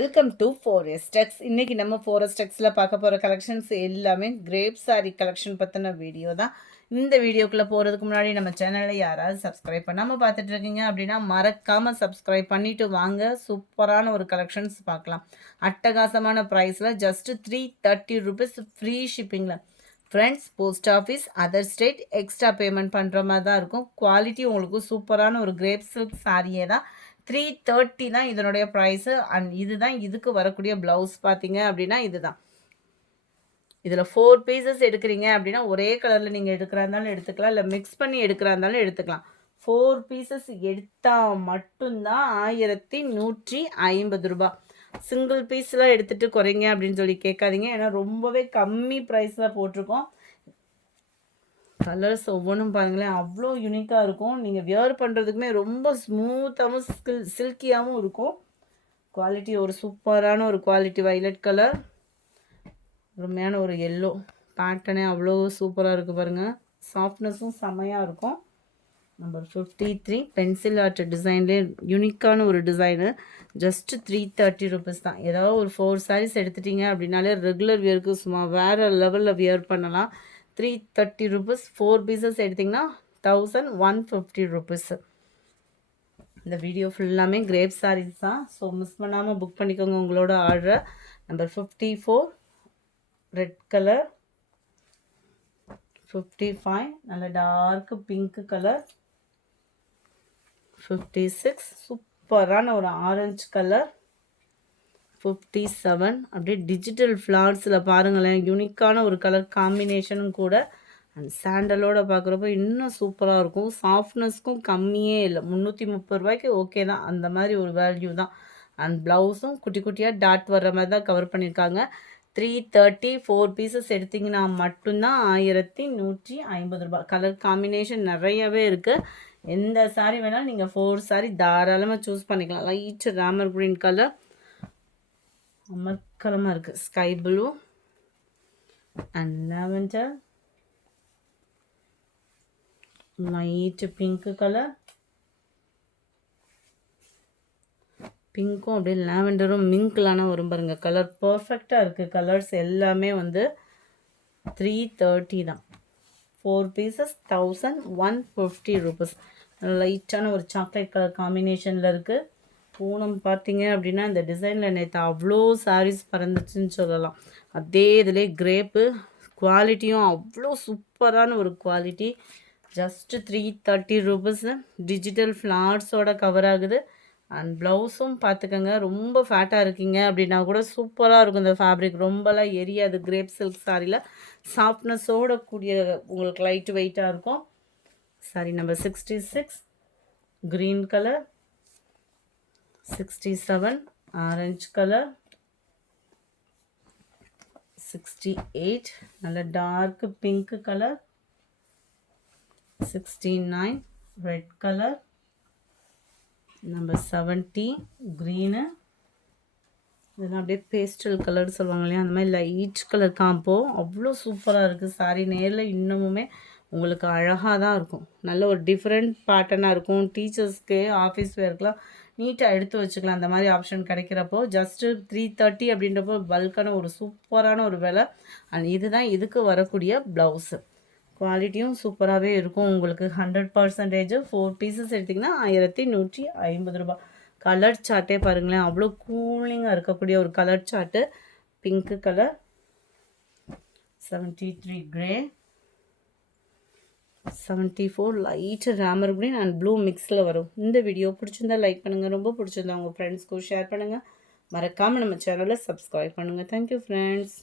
Welcome to forest டெக்ஸ். இன்றைக்கி நம்ம forest டெக்ஸில் பார்க்க போகிற கலெக்ஷன்ஸ் எல்லாமே கிரேப் சாரி கலெக்ஷன் பற்றின வீடியோ தான். இந்த வீடியோக்குள்ளே போகிறதுக்கு முன்னாடி நம்ம சேனலில் யாராவது சப்ஸ்கிரைப் பண்ணாமல் பார்த்துட்டு இருக்கீங்க அப்படின்னா மறக்காமல் சப்ஸ்கிரைப் பண்ணிவிட்டு வாங்க. சூப்பரான ஒரு கலெக்ஷன்ஸ் பார்க்கலாம். அட்டகாசமான ப்ரைஸில் ஜஸ்ட்டு 330 ரூபீஸ் ஃப்ரீ ஷிப்பிங்கில். Friends, post office, other state extra payment பண்ணுற மாதிரி தான் இருக்கும். குவாலிட்டி உங்களுக்கு சூப்பரான ஒரு கிரேப் சில்க் சாரியே தான். 330 தான் இதனுடைய ப்ரைஸு. அண்ட் இதுதான் இதுக்கு வரக்கூடிய ப்ளவுஸ் பார்த்தீங்க அப்படின்னா இதுதான். இதில் 4 பீசஸ் எடுக்கிறீங்க அப்படின்னா ஒரே கலரில் நீங்கள் எடுக்கிறா இருந்தாலும் எடுத்துக்கலாம், இல்லை மிக்ஸ் பண்ணி எடுக்கிறா இருந்தாலும் எடுத்துக்கலாம். 4 பீசஸ் எடுத்தால் மட்டும்தான் 1150 ரூபா. சிங்கிள் பீஸ்லாம் எடுத்துகிட்டு குறைங்க அப்படின்னு சொல்லி கேட்காதீங்க, ஏன்னா ரொம்பவே கம்மி ப்ரைஸில் போட்டிருக்கோம். கலர்ஸ் ஒவ்வொன்றும் பாருங்களேன், அவ்வளோ யூனிக்காக இருக்கும். நீங்கள் வியர் பண்ணுறதுக்குமே ரொம்ப ஸ்மூத்தாகவும் சில்கியாகவும் இருக்கும். குவாலிட்டி ஒரு சூப்பரான ஒரு குவாலிட்டி. வைலட் கலர், அருமையான ஒரு எல்லோ பேட்டர்னே அவ்வளோ சூப்பராக இருக்குது பாருங்கள். சாஃப்ட்னஸும் செம்மையாக இருக்கும். நம்பர் 53 பென்சில் ஆர்ட் டிசைன்லேயே யூனிக்கான ஒரு டிசைனு. ஜஸ்ட்டு 330 ரூபீஸ் தான். ஏதாவது ஒரு 4 சாரீஸ் எடுத்துட்டிங்க அப்படின்னாலே ரெகுலர் வியருக்கு சும்மா வேறு லெவலில் வியர் பண்ணலாம். 330 ரூபீஸ். 4 பீசஸ் எடுத்திங்கன்னா 1150 ரூபீஸு. இந்த வீடியோ ஃபுல்லாமே கிரேப் சாரீஸ் தான். ஸோ மிஸ் பண்ணாமல் புக் பண்ணிக்கோங்க உங்களோட ஆர்டரை. நம்பர் 54 ரெட் கலர், 55 நல்ல டார்க் பிங்க் கலர், 56 சூப்பரான ஒரு ஆரஞ்சு கலர், 57 அப்படியே டிஜிட்டல் ஃப்ளார்ஸில் பாருங்களேன், யூனிக்கான ஒரு கலர் காம்பினேஷனும் கூட. அண்ட் சாண்டலோடு பார்க்குறப்ப இன்னும் சூப்பராக இருக்கும். சாஃப்ட்னஸ்க்கும் கம்மியே இல்லை. 330 ரூபாய்க்கு ஓகே தான், அந்த மாதிரி ஒரு வேல்யூ தான். அண்ட் ப்ளவுஸும் குட்டி குட்டியாக டாட் வர்ற மாதிரி தான் கவர் பண்ணியிருக்காங்க. 330 4 பீசஸ் எடுத்திங்கன்னா மட்டும்தான் 1150 ரூபா. கலர் காம்பினேஷன் நிறையவே இருக்குது. எந்த சாரீ வேணாலும் நீங்கள் 4 சாரீ தாராளமாக சூஸ் பண்ணிக்கலாம். லைட் ராமர் க்ரீன் கலர் அமர்க்கலமாக இருக்குது. Sky blue and lavender, light pink colour, பிங்க்கும் அப்படியே லாவெண்டரும் மிங்க்லான வரும் பாருங்க. கலர் பர்ஃபெக்டாக இருக்குது. கலர்ஸ் எல்லாமே வந்து 330 தான். 4 பீசஸ் 1150 ரூபீஸ். லைட்டான ஒரு சாக்லேட் கலர் காம்பினேஷனில் இருக்குது. பூனம் பார்த்தீங்க அப்படின்னா இந்த டிசைனில் நேற்று அவ்வளோ சாரீஸ் பறந்துச்சுன்னு சொல்லலாம். அதே இதிலே கிரேப்பு குவாலிட்டியும் அவ்வளோ சூப்பரான ஒரு குவாலிட்டி. Just 330 rupees. டிஜிட்டல் ஃப்ளார்ஸோட கவர் ஆகுது. அண்ட் ப்ளவுஸும் பார்த்துக்கோங்க, ரொம்ப ஃபேட்டாக இருக்கீங்க அப்படின்னா கூட சூப்பராக இருக்கும். இந்த ஃபேப்ரிக் ரொம்பலாம் எரியாது. கிரேப் சில்க் சாரியில் சாஃப்ட்னஸோட கூடிய உங்களுக்கு லைட் வெயிட்டாக இருக்கும். Sari number 66 green colour, 67 orange colour, 68 நல்ல dark pink colour, 69 red colour, number 70 green. இதெல்லாம் அப்படியே பேஸ்டல் கலர் சொல்லுவாங்க இல்லையா, அந்த மாதிரி லைட் கலர் காம்போ அவ்வளோ சூப்பராக இருக்குது. சாரி நேரில் இன்னமுமே உங்களுக்கு அழகாக தான் இருக்கும். நல்ல ஒரு டிஃப்ரெண்ட் பேட்டர்னாக இருக்கும். டீச்சர்ஸ்க்கு ஆஃபீஸ் வேர்க்கெலாம் நீட்டாக எடுத்து வச்சுக்கலாம். அந்த மாதிரி ஆப்ஷன் கிடைக்கிறப்போ ஜஸ்ட்டு 330 அப்படின்றப்போ பல்கான ஒரு சூப்பரான ஒரு விலை. அண்ட் இதுதான் இதுக்கு வரக்கூடிய ப்ளவுஸு. குவாலிட்டியும் சூப்பராகவே இருக்கும். உங்களுக்கு 100% 4 பீசஸ் எடுத்திங்கன்னா 1150 ரூபா. கலர் சார்ட்டே பாருங்களேன், அவ்வளோ கூலிங்காக இருக்கக்கூடிய ஒரு colour chart. Pink colour, 73 grey, 74 light Ramar green and blue மிக்ஸில் வரும். இந்த வீடியோ பிடிச்சிருந்தா லைக் பண்ணுங்கள், ரொம்ப பிடிச்சிருந்தா உங்கள் ஃப்ரெண்ட்ஸ்க்கும் ஷேர் பண்ணுங்கள். மறக்காமல் நம்ம சேனலை சப்ஸ்கிரைப் பண்ணுங்கள். Thank you friends.